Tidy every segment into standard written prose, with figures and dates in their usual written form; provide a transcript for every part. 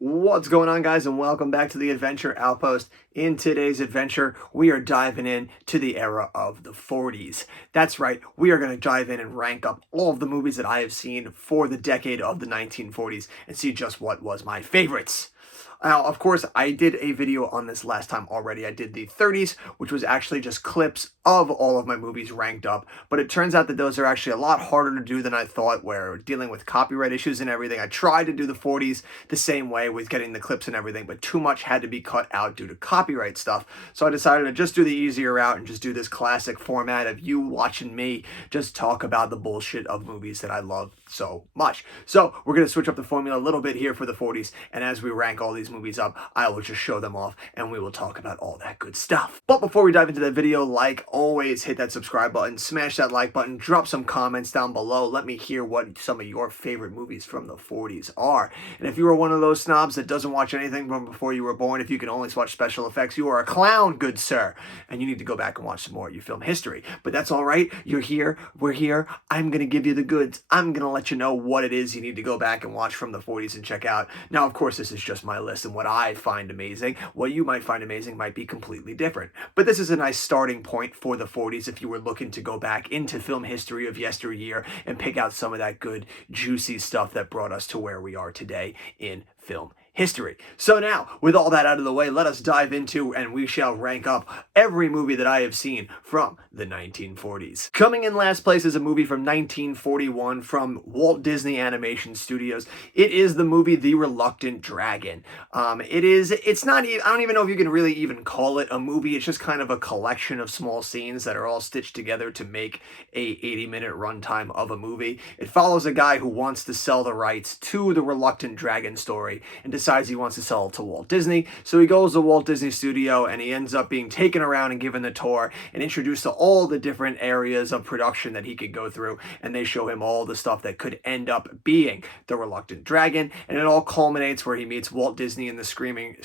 What's going on, guys, and welcome back to the Adventure Outpost. In today's adventure, we are diving in to the era of the 40s. That's right, we are going to dive in and rank up all of the movies that I have seen for the decade of the 1940s and see just what was my favorites. Now, of course, I did a video on this last time already. I did the 30s, which was actually just clips of all of my movies ranked up, but it turns out that those are actually a lot harder to do than I thought, where dealing with copyright issues and everything. I tried to do the 40s the same way with getting the clips and everything, but too much had to be cut out due to copyright stuff. So I decided to just do the easier route and just do this classic format of you watching me just talk about the bullshit of movies that I love so much. So we're going to switch up the formula a little bit here for the 40s, and as we rank all these movies up, I will just show them off and we will talk about all that good stuff. But before we dive into the video, like always, hit that subscribe button, smash that like button, drop some comments down below. Let me hear what some of your favorite movies from the 40s are. And if you are one of those snobs that doesn't watch anything from before you were born, if you can only watch special effects, you are a clown, good sir, and you need to go back and watch some more of your film history. But that's all right. You're here. We're here. I'm going to give you the goods. I'm going to let you know what it is you need to go back and watch from the 40s and check out. Now, of course, this is just my list, and what I find amazing, what you might find amazing might be completely different. But this is a nice starting point for the 40s if you were looking to go back into film history of yesteryear and pick out some of that good, juicy stuff that brought us to where we are today in film history. So now, with all that out of the way, let us dive into and we shall rank up every movie that I have seen from the 1940s. Coming in last place is a movie from 1941 from Walt Disney Animation Studios. It is the movie The Reluctant Dragon. It's not even, I don't even know if you can really even call it a movie. It's just kind of a collection of small scenes that are all stitched together to make a 80-minute runtime of a movie. It follows a guy who wants to sell the rights to the Reluctant Dragon story and decides he wants to sell it to Walt Disney. So he goes to Walt Disney Studio and he ends up being taken around and given the tour and introduced to all the different areas of production that he could go through, and they show him all the stuff that could end up being the Reluctant Dragon, and it all culminates where he meets Walt Disney in the screaming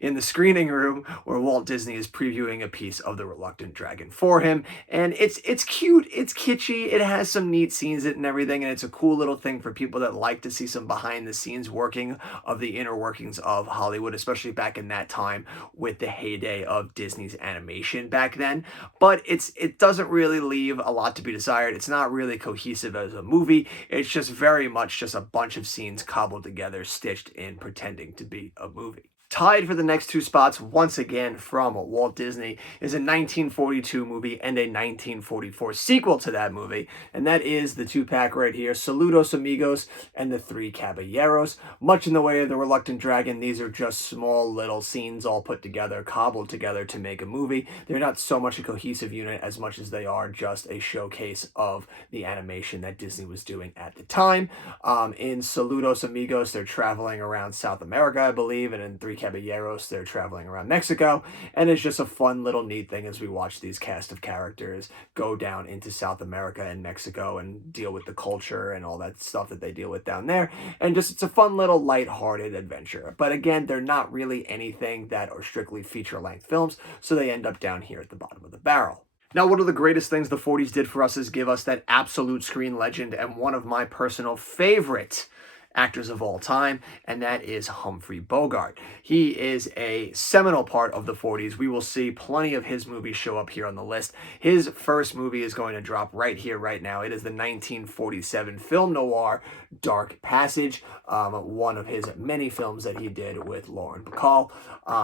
in the screening room where Walt Disney is previewing a piece of the Reluctant Dragon for him. And it's cute, it's kitschy, it has some neat scenes in it and everything, and it's a cool little thing for people that like to see some behind the scenes working of the inner workings of Hollywood, especially back in that time with the heyday of Disney's animation back then. But it doesn't really leave a lot to be desired. It's not really cohesive as a movie. It's just very much just a bunch of scenes cobbled together, stitched in, pretending to be a movie. Tied for the next two spots, once again from Walt Disney, is a 1942 movie and a 1944 sequel to that movie, and that is the two-pack right here, Saludos Amigos and the Three Caballeros. Much in the way of the Reluctant Dragon, these are just small little scenes all put together, cobbled together to make a movie. They're not so much a cohesive unit as much as they are just a showcase of the animation that Disney was doing at the time. In Saludos Amigos, they're traveling around South America, I believe, and in Three Caballeros, they're traveling around Mexico, and it's just a fun little neat thing as we watch these cast of characters go down into South America and Mexico and deal with the culture and all that stuff that they deal with down there, and just it's a fun little light-hearted adventure. But again, they're not really anything that are strictly feature-length films, so they end up down here at the bottom of the barrel. Now, one of the greatest things the 40s did for us is give us that absolute screen legend and one of my personal favorite actors of all time, and that is Humphrey Bogart. He is a seminal part of the 40s. We will see plenty of his movies show up here on the list. His first movie is going to drop right here, right now. It is the 1947 film noir Dark Passage, one of his many films that he did with Lauren Bacall.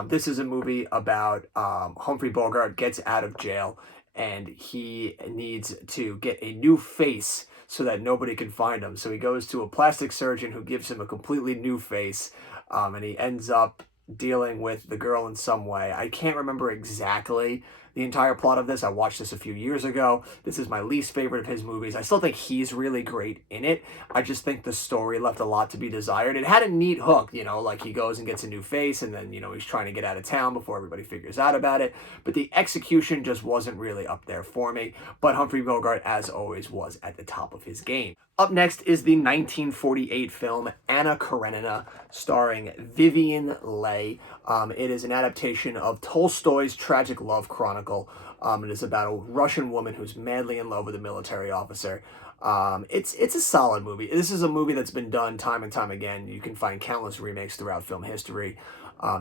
This is a movie about Humphrey Bogart gets out of jail and he needs to get a new face so that nobody can find him. So he goes to a plastic surgeon who gives him a completely new face, and he ends up dealing with the girl in some way. I can't remember exactly the entire plot of this. I watched this a few years ago. This is my least favorite of his movies. I still think he's really great in it. I just think the story left a lot to be desired. It had a neat hook, you know, like he goes and gets a new face and then, you know, he's trying to get out of town before everybody figures out about it. But the execution just wasn't really up there for me. But Humphrey Bogart, as always, was at the top of his game. Up next is the 1948 film Anna Karenina, starring Vivien Leigh. It is an adaptation of Tolstoy's tragic love chronicle. It is about a Russian woman who's madly in love with a military officer. It's a solid movie. This is a movie that's been done time and time again. You can find countless remakes throughout film history.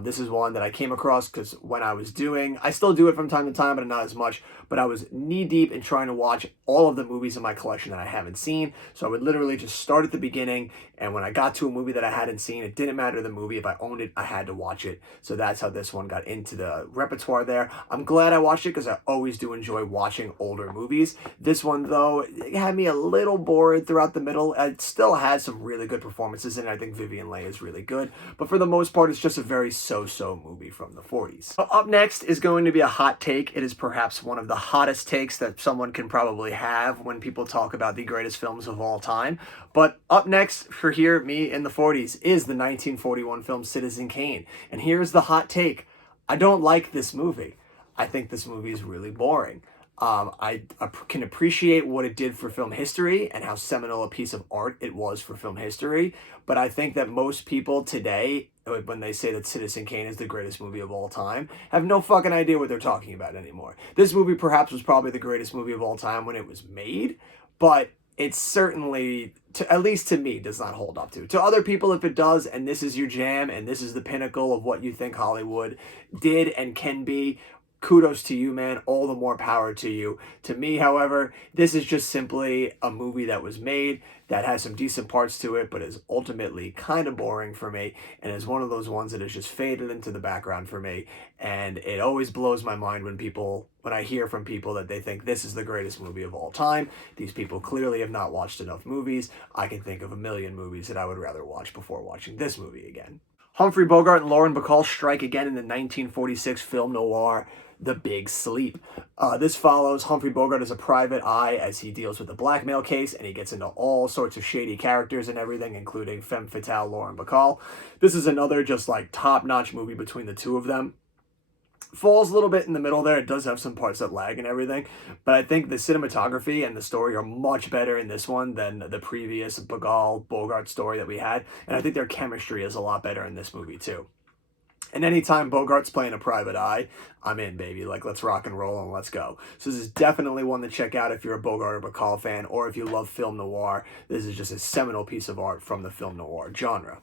This is one that I came across because when I still do it from time to time, but not as much, but I was knee deep in trying to watch all of the movies in my collection that I haven't seen. So I would literally just start at the beginning, and when I got to a movie that I hadn't seen, it didn't matter the movie. If I owned it, I had to watch it. So that's how this one got into the repertoire there. I'm glad I watched it because I always do enjoy watching older movies. This one, though, it had me a little bored throughout the middle. It still had some really good performances in it. I think Vivian Leigh is really good, but for the most part, it's just a very so-so movie from the 40s. So up next is going to be a hot take. It is perhaps one of the hottest takes that someone can probably have when people talk about the greatest films of all time. But up next for here, me in the 40s, is the 1941 film Citizen Kane. And here's the hot take. I don't like this movie. I think this movie is really boring. I can appreciate what it did for film history and how seminal a piece of art it was for film history, but I think that most people today, when they say that Citizen Kane is the greatest movie of all time, have no fucking idea what they're talking about anymore. This movie perhaps was probably the greatest movie of all time when it was made, but it certainly, at least to me, does not hold up to. To other people, if it does, and this is your jam, and this is the pinnacle of what you think Hollywood did and can be, kudos to you, man. All the more power to you. To me, however, this is just simply a movie that was made that has some decent parts to it, but is ultimately kind of boring for me, and is one of those ones that has just faded into the background for me. And it always blows my mind when I hear from people that they think this is the greatest movie of all time. These people clearly have not watched enough movies. I can think of a million movies that I would rather watch before watching this movie again. Humphrey Bogart and Lauren Bacall strike again in the 1946 film noir The Big Sleep. This follows Humphrey Bogart as a private eye as he deals with a blackmail case, and he gets into all sorts of shady characters and everything, including femme fatale Lauren Bacall. This is another just like top-notch movie between the two of them. Falls a little bit in the middle there. It does have some parts that lag and everything, but I think the cinematography and the story are much better in this one than the previous Bogart story that we had, and I think their chemistry is a lot better in this movie too. And anytime Bogart's playing a private eye, I'm in, baby. Like, let's rock and roll and let's go. So this is definitely one to check out if you're a Bogart or Bacall fan, or if you love film noir. This is just a seminal piece of art from the film noir genre.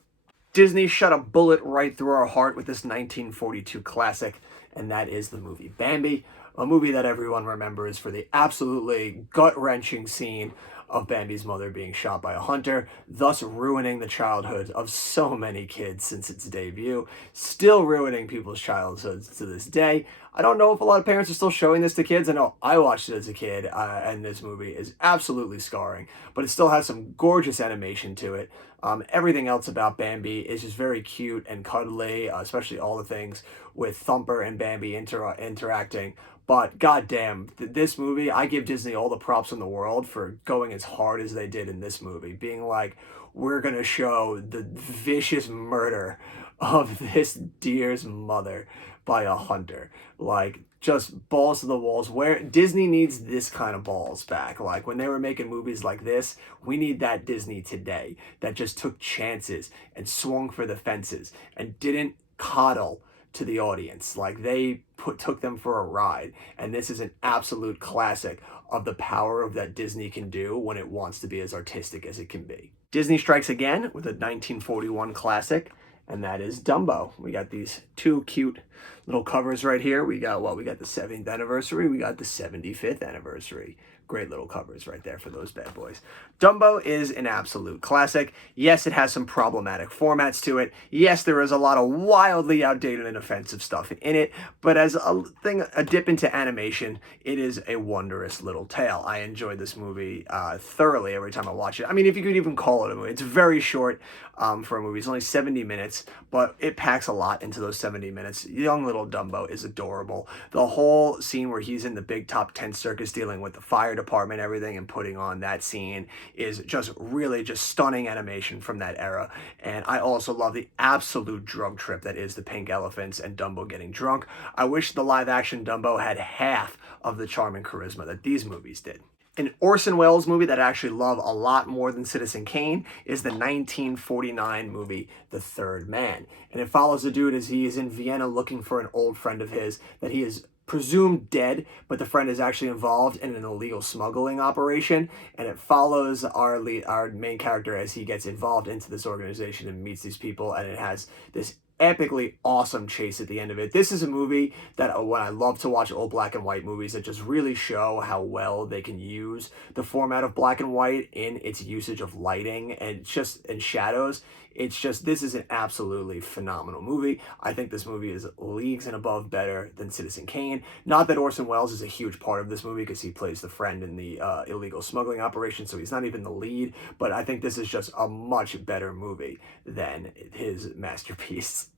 Disney shot a bullet right through our heart with this 1942 classic, and that is the movie Bambi, a movie that everyone remembers for the absolutely gut-wrenching scene of Bambi's mother being shot by a hunter, thus ruining the childhood of so many kids since its debut, still ruining people's childhoods to this day. I don't know if a lot of parents are still showing this to kids. I know I watched it as a kid, and this movie is absolutely scarring, but it still has some gorgeous animation to it. Everything else about Bambi is just very cute and cuddly, especially all the things with Thumper and Bambi interacting. But goddamn, this movie, I give Disney all the props in the world for going as hard as they did in this movie. Being like, we're going to show the vicious murder of this deer's mother by a hunter. Like, just balls to the walls. Where Disney needs this kind of balls back. Like, when they were making movies like this, we need that Disney today that just took chances and swung for the fences and didn't coddle to the audience. Like, they took them for a ride, and this is an absolute classic of the power of that Disney can do when it wants to be as artistic as it can be. Disney strikes again with a 1941 classic, and that is Dumbo. We got these two cute little covers right here. We got the 70th anniversary, we got the 75th anniversary. Great little covers right there for those bad boys. Dumbo is an absolute classic. Yes, it has some problematic formats to it. Yes, there is a lot of wildly outdated and offensive stuff in it, but as a dip into animation, it is a wondrous little tale. I enjoyed this movie thoroughly every time I watch it. I mean, if you could even call it a movie. It's very short for a movie. It's only 70 minutes, but it packs a lot into those 70 minutes. Young little Dumbo is adorable. The whole scene where he's in the big top 10 circus dealing with the fire department, everything, and putting on that scene is just really just stunning animation from that era. And I also love the absolute drug trip that is the pink elephants and Dumbo getting drunk. I wish the live action Dumbo had half of the charm and charisma that these movies did. An Orson Welles movie that I actually love a lot more than Citizen Kane is the 1949 movie The Third Man. And it follows the dude as he is in Vienna looking for an old friend of his that he is presumed dead, but the friend is actually involved in an illegal smuggling operation, and it follows our main character as he gets involved into this organization and meets these people, and it has this epically awesome chase at the end of it. This is a movie that when I love to watch old black and white movies that just really show how well they can use the format of black and white in its usage of lighting and shadows. It's just, this is an absolutely phenomenal movie. I think this movie is leagues and above better than Citizen Kane. Not that Orson Welles is a huge part of this movie because he plays the friend in the illegal smuggling operation, so he's not even the lead, but I think this is just a much better movie than his masterpiece.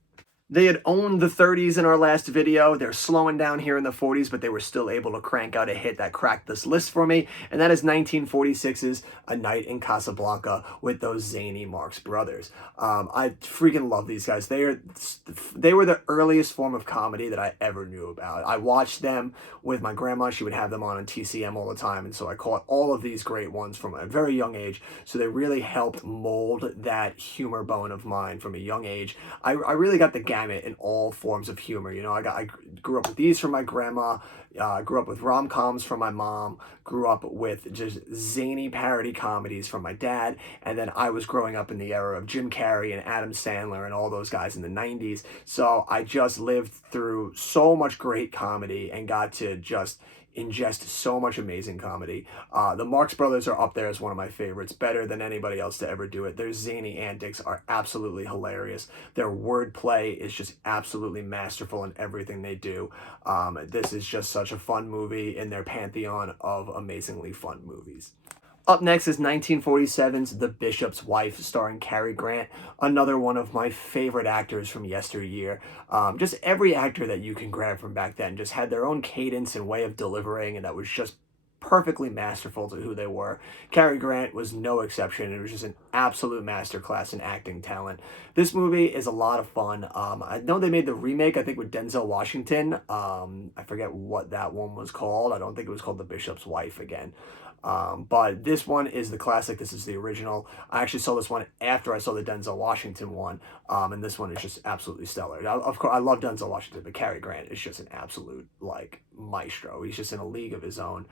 They had owned the 30s in our last video. They're slowing down here in the 40s, but they were still able to crank out a hit that cracked this list for me, and that is 1946's A Night in Casablanca with those zany Marx Brothers. I freaking love these guys. They were the earliest form of comedy that I ever knew about. I watched them with my grandma. She would have them on TCM all the time, and so I caught all of these great ones from a very young age, so they really helped mold that humor bone of mine from a young age. I really got the gamut in all forms of humor. You know, I grew up with these from my grandma, grew up with rom-coms from my mom, grew up with just zany parody comedies from my dad, and then I was growing up in the era of Jim Carrey and Adam Sandler and all those guys in the 90s, so I just lived through so much great comedy and got to just ingest so much amazing comedy. The Marx Brothers are up there as one of my favorites, better than anybody else to ever do it. Their zany antics are absolutely hilarious. Their wordplay is just absolutely masterful in everything they do. This is just such a fun movie in their pantheon of amazingly fun movies. Up next is 1947's The Bishop's Wife, starring Cary Grant, another one of my favorite actors from yesteryear. Just every actor that you can grab from back then just had their own cadence and way of delivering, and that was just perfectly masterful to who they were. Cary Grant was no exception. It was just an absolute masterclass in acting talent. This movie is a lot of fun. I know they made the remake, I think, with Denzel Washington. I forget what that one was called. I don't think it was called The Bishop's Wife again. But this one is the classic. This is the original. I actually saw this one after I saw the Denzel Washington one, and this one is just absolutely stellar. Now, of course, I love Denzel Washington, but Cary Grant is just an absolute, like, maestro. He's just in a league of his own.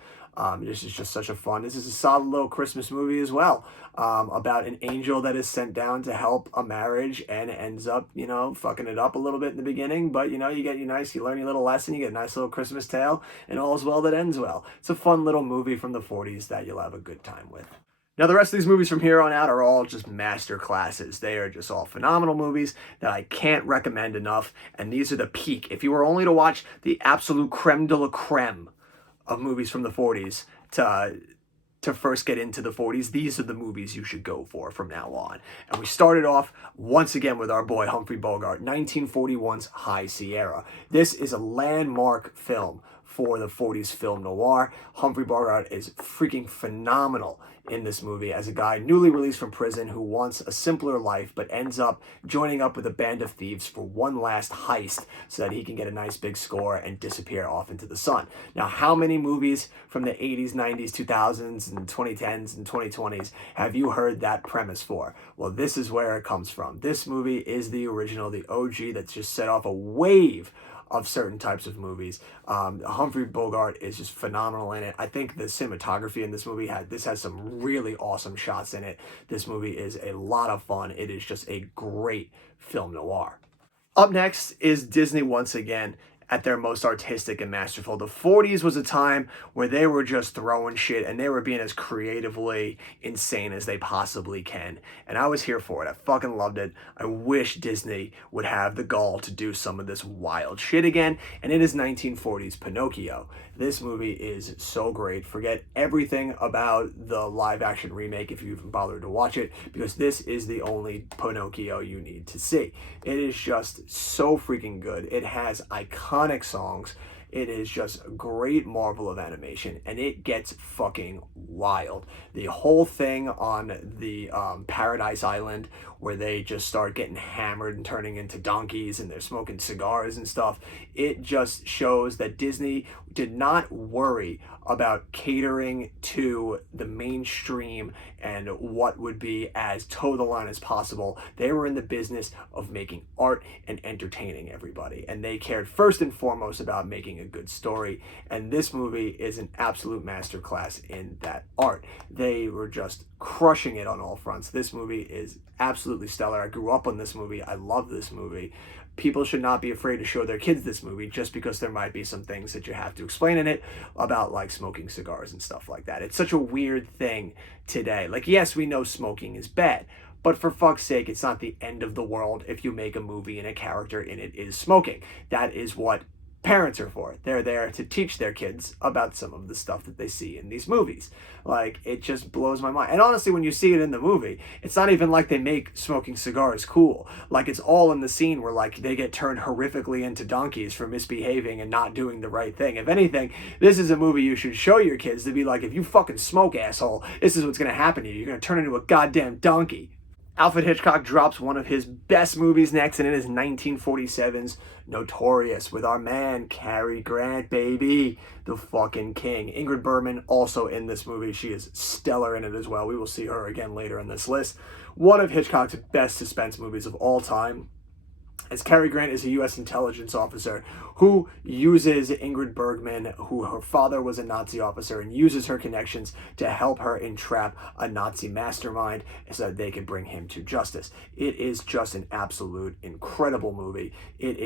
This is just such a fun. This is a solid little Christmas movie as well, about an angel that is sent down to help a marriage and ends up, you know, fucking it up a little bit in the beginning, but, you know, you learn your little lesson, you get a nice little Christmas tale, and all's well that ends well. It's a fun little movie from the 40s that you'll have a good time with. Now, the rest of these movies from here on out are all just master classes. They are just all phenomenal movies that I can't recommend enough, and these are the peak. If you were only to watch the absolute creme de la creme of movies from the 40s to first get into the 40s, these are the movies you should go for from now on. And we started off once again with our boy Humphrey Bogart, 1941's High Sierra. This is a landmark film for the 40s film noir. Humphrey Bogart is freaking phenomenal in this movie as a guy newly released from prison who wants a simpler life but ends up joining up with a band of thieves for one last heist so that he can get a nice big score and disappear off into the sun. Now, how many movies from the 80s, 90s, 2000s, and 2010s and 2020s have you heard that premise for? Well, this is where it comes from. This movie is the original, the OG that's just set off a wave of certain types of movies. Humphrey Bogart is just phenomenal in it. I think the cinematography in this movie has some really awesome shots in it. This movie is a lot of fun. It is just a great film noir. Up next is Disney once again at their most artistic and masterful. The 40s was a time where they were just throwing shit and they were being as creatively insane as they possibly can. And I was here for it. I fucking loved it. I wish Disney would have the gall to do some of this wild shit again. And it is 1940s Pinocchio. This movie is so great. Forget everything about the live action remake if you even bothered to watch it, because this is the only Pinocchio you need to see. It is just so freaking good. It has iconic songs. It is just a great marvel of animation, and it gets fucking wild. The whole thing on the Paradise Island, where they just start getting hammered and turning into donkeys and they're smoking cigars and stuff, it just shows that Disney did not worry about catering to the mainstream and what would be as toe the line as possible. They were in the business of making art and entertaining everybody, and they cared first and foremost about making making a good story. And this movie is an absolute masterclass in that art. They were just crushing it on all fronts. This movie is absolutely stellar. I grew up on this movie. I love this movie. People should not be afraid to show their kids this movie just because there might be some things that you have to explain in it about like smoking cigars and stuff like that. It's such a weird thing today. Like, yes, we know smoking is bad, but for fuck's sake, it's not the end of the world if you make a movie and a character in it is smoking. That is what parents are for. They're there to teach their kids about some of the stuff that they see in these movies. Like, it just blows my mind. And honestly, when you see it in the movie, it's not even like they make smoking cigars cool. Like, it's all in the scene where, like, they get turned horrifically into donkeys for misbehaving and not doing the right thing. If anything, this is a movie you should show your kids to be like, if you fucking smoke, asshole, this is what's going to happen to you. You're going to turn into a goddamn donkey. Alfred Hitchcock drops one of his best movies next, and it is 1947's Notorious with our man, Cary Grant, baby, the fucking king. Ingrid Bergman also in this movie. She is stellar in it as well. We will see her again later in this list. One of Hitchcock's best suspense movies of all time, as Cary Grant is a U.S. intelligence officer who uses Ingrid Bergman, who her father was a Nazi officer, and uses her connections to help her entrap a Nazi mastermind so that they can bring him to justice. It is just an absolute incredible movie. It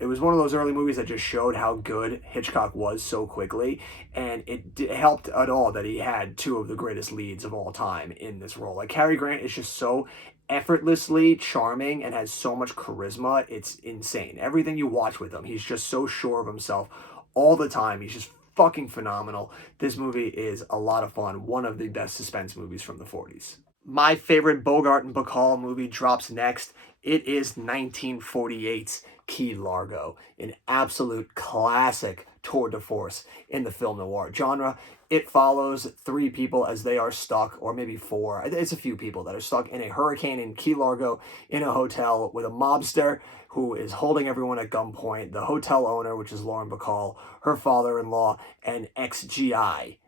was one of those early movies that just showed how good Hitchcock was so quickly, and it helped at all that he had two of the greatest leads of all time in this role. Like, Cary Grant is just so effortlessly charming and has so much charisma. It's insane. Everything you watch with him, he's just so sure of himself all the time. He's just fucking phenomenal. This movie is a lot of fun. One of the best suspense movies from the 40s. My favorite Bogart and Bacall movie drops next. It is 1948's Key Largo, an absolute classic tour de force in the film noir genre. It follows three people as they are stuck, or maybe four, it's a few people that are stuck in a hurricane in Key Largo in a hotel with a mobster who is holding everyone at gunpoint, the hotel owner, which is Lauren Bacall, her father-in-law, and ex-GI,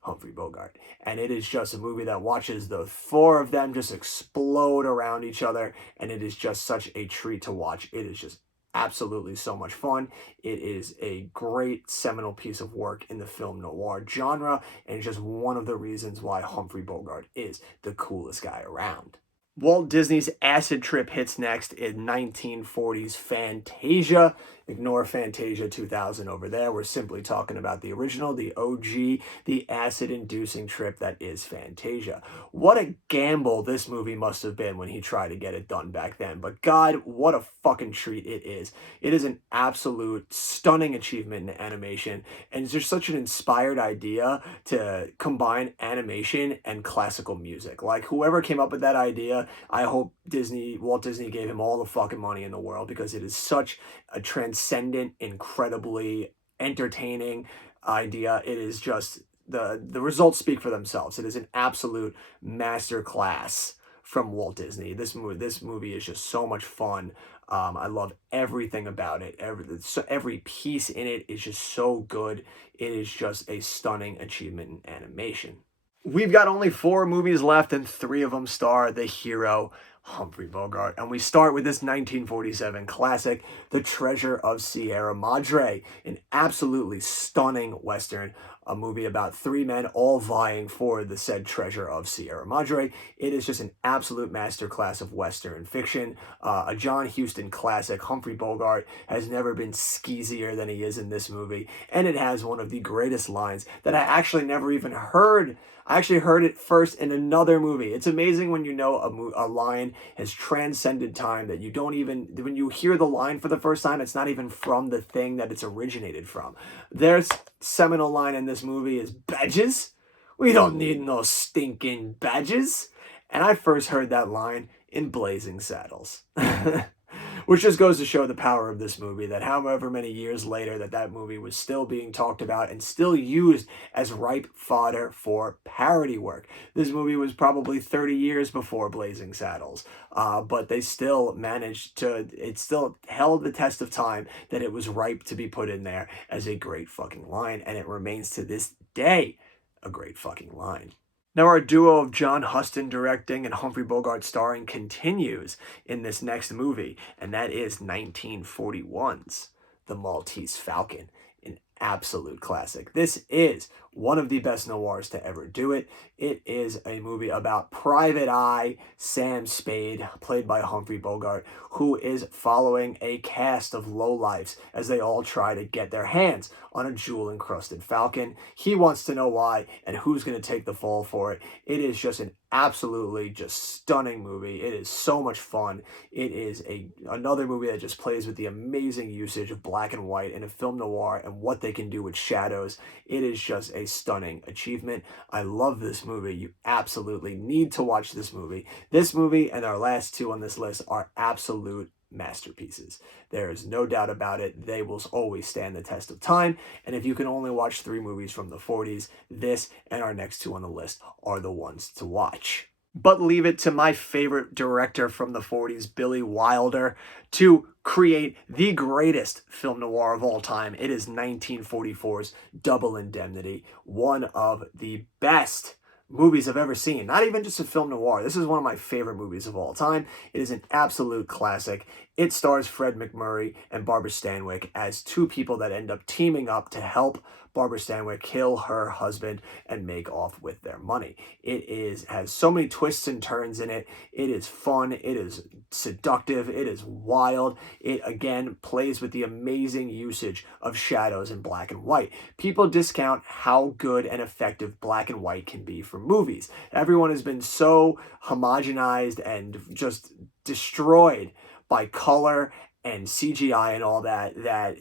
Humphrey Bogart. And it is just a movie that watches the four of them just explode around each other, and it is just such a treat to watch. It is just absolutely so much fun. It is a great seminal piece of work in the film noir genre, and it's just one of the reasons why Humphrey Bogart is the coolest guy around. Walt Disney's acid trip hits next in 1940's Fantasia. Ignore Fantasia 2000 over there. We're simply talking about the original, the OG, the acid-inducing trip that is Fantasia. What a gamble this movie must have been when he tried to get it done back then. But God, what a fucking treat it is. It is an absolute stunning achievement in animation, and it's just such an inspired idea to combine animation and classical music. Like, whoever came up with that idea, I hope Walt Disney gave him all the fucking money in the world, because it is such a transcendent, incredibly entertaining idea. It is just, the results speak for themselves. It is an absolute masterclass from Walt Disney. This movie is just so much fun. I love everything about it. Every piece in it is just so good. It is just a stunning achievement in animation. We've got only 4 movies left, and 3 of them star the hero, Humphrey Bogart. And we start with this 1947 classic, The Treasure of Sierra Madre, an absolutely stunning Western, a movie about 3 men all vying for the said treasure of Sierra Madre. It is just an absolute masterclass of Western fiction, a John Huston classic. Humphrey Bogart has never been skeezier than he is in this movie, and it has one of the greatest lines that I actually never even heard. I actually heard it first in another movie. It's amazing when you know a line has transcended time, that you don't even, when you hear the line for the first time, it's not even from the thing that it's originated from. Their seminal line in this movie is, "Badges? We don't need no stinking badges." And I first heard that line in Blazing Saddles. Which just goes to show the power of this movie, that however many years later that movie was still being talked about and still used as ripe fodder for parody work. This movie was probably 30 years before Blazing Saddles, but they still managed to, it still held the test of time that it was ripe to be put in there as a great fucking line, and it remains to this day a great fucking line. Now, our duo of John Huston directing and Humphrey Bogart starring continues in this next movie, and that is 1941's The Maltese Falcon, an absolute classic. This is one of the best noirs to ever do it. It is a movie about Private Eye Sam Spade, played by Humphrey Bogart, who is following a cast of lowlifes as they all try to get their hands on a jewel-encrusted falcon. He wants to know why and who's going to take the fall for it. It is just an absolutely just stunning movie. It is so much fun. It is another movie that just plays with the amazing usage of black and white in a film noir and what they can do with shadows. It is just a stunning achievement. I love this movie. You absolutely need to watch this movie. This movie and our last two on this list are absolute masterpieces. There is no doubt about it. They will always stand the test of time. And if you can only watch 3 movies from the 40s, this and our next 2 on the list are the ones to watch. But leave it to my favorite director from the 40s, Billy Wilder, to create the greatest film noir of all time. It is 1944's Double Indemnity, one of the best movies I've ever seen. Not even just a film noir. This is one of my favorite movies of all time. It is an absolute classic. It stars Fred MacMurray and Barbara Stanwyck as 2 people that end up teaming up to help Barbara Stanwyck kill her husband and make off with their money. Has so many twists and turns in it. It is fun. It is seductive. It is wild. It, again, plays with the amazing usage of shadows in black and white. People discount how good and effective black and white can be for movies. Everyone has been so homogenized and just destroyed by color and CGI and all that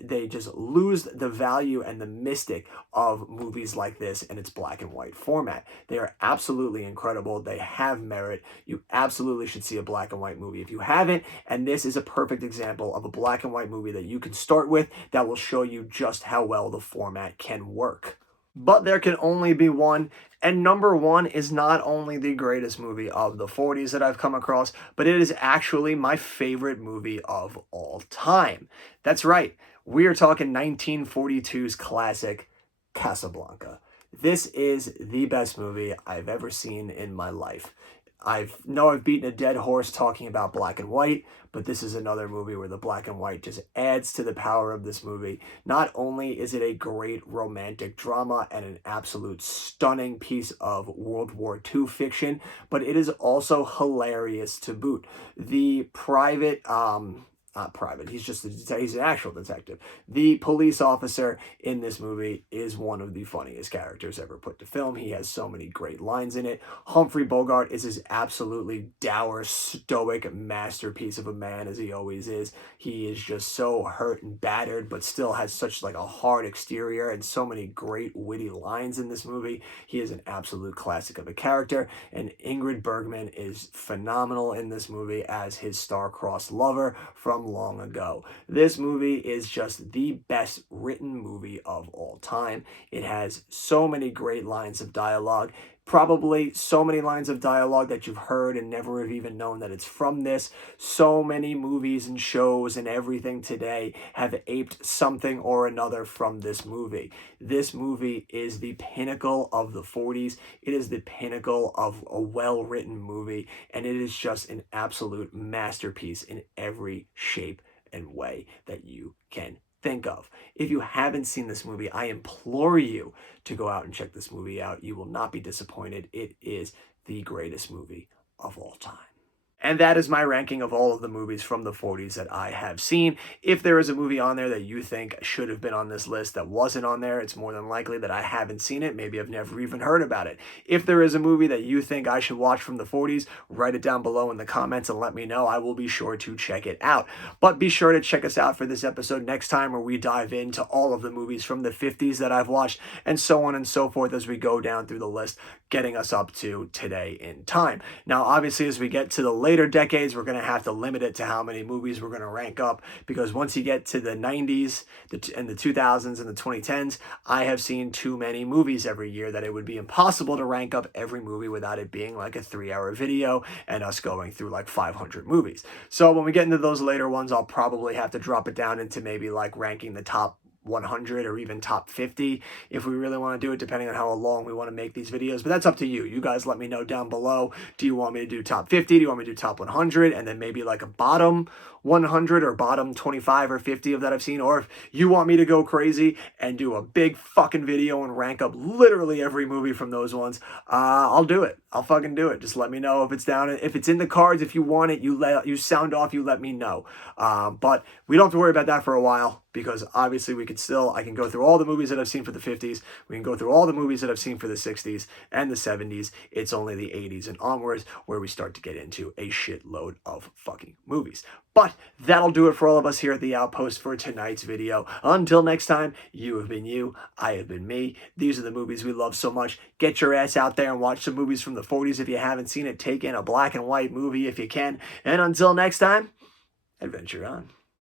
they just lose the value and the mystic of movies like this in its black and white format. They are absolutely incredible. They have merit. You absolutely should see a black and white movie if you haven't, and this is a perfect example of a black and white movie that you can start with that will show you just how well the format can work. But there can only be one, and number 1 is not only the greatest movie of the 40s that I've come across, but it is actually my favorite movie of all time. That's right, we are talking 1942's classic, Casablanca. This is the best movie I've ever seen in my life. I've beaten a dead horse talking about black and white, but this is another movie where the black and white just adds to the power of this movie. Not only is it a great romantic drama and an absolute stunning piece of World War II fiction, but it is also hilarious to boot. The not private, he's an actual detective. The police officer in this movie is one of the funniest characters ever put to film. He has so many great lines in it. Humphrey Bogart is his absolutely dour, stoic masterpiece of a man, as he always is. He is just so hurt and battered, but still has such like a hard exterior and so many great witty lines in this movie. He is an absolute classic of a character, and Ingrid Bergman is phenomenal in this movie as his star-crossed lover from long ago. This movie is just the best written movie of all time. It has so many great lines of dialogue. Probably so many lines of dialogue that you've heard and never have even known that it's from this. So many movies and shows and everything today have aped something or another from this movie. This movie is the pinnacle of the 40s. It is the pinnacle of a well-written movie, and it is just an absolute masterpiece in every shape and way that you can think of. If you haven't seen this movie, I implore you to go out and check this movie out. You will not be disappointed. It is the greatest movie of all time. And that is my ranking of all of the movies from the 40s that I have seen. If there is a movie on there that you think should have been on this list that wasn't on there, it's more than likely that I haven't seen it. Maybe I've never even heard about it. If there is a movie that you think I should watch from the 40s, write it down below in the comments and let me know. I will be sure to check it out. But be sure to check us out for this episode next time, where we dive into all of the movies from the 50s that I've watched, and so on and so forth as we go down through the list, getting us up to today in time. Now, obviously, as we get to the later decades, we're going to have to limit it to how many movies we're going to rank up, because once you get to the 90s and the 2000s and the 2010s, I have seen too many movies every year that it would be impossible to rank up every movie without it being like a 3-hour video and us going through like 500 movies. So when we get into those later ones, I'll probably have to drop it down into maybe like ranking the top 100 or even top 50 if we really want to do it, depending on how long we want to make these videos. But that's up to you. You guys let me know down below. Do you want me to do top 50? Do you want me to do top 100 and then maybe like a bottom? 100 or bottom 25 or 50 of that I've seen, or if you want me to go crazy and do a big fucking video and rank up literally every movie from those ones, I'll do it. I'll fucking do it. Just let me know if it's down, if it's in the cards. If you want it, you sound off, you let me know. But we don't have to worry about that for a while, because obviously I can go through all the movies that I've seen for the 50s. We can go through all the movies that I've seen for the 60s and the 70s. It's only the 80s and onwards where we start to get into a shitload of fucking movies. But that'll do it for all of us here at the Outpost for tonight's video. Until next time, you have been you, I have been me. These are the movies we love so much. Get your ass out there and watch some movies from the 40s if you haven't seen it. Take in a black and white movie if you can. And until next time, adventure on.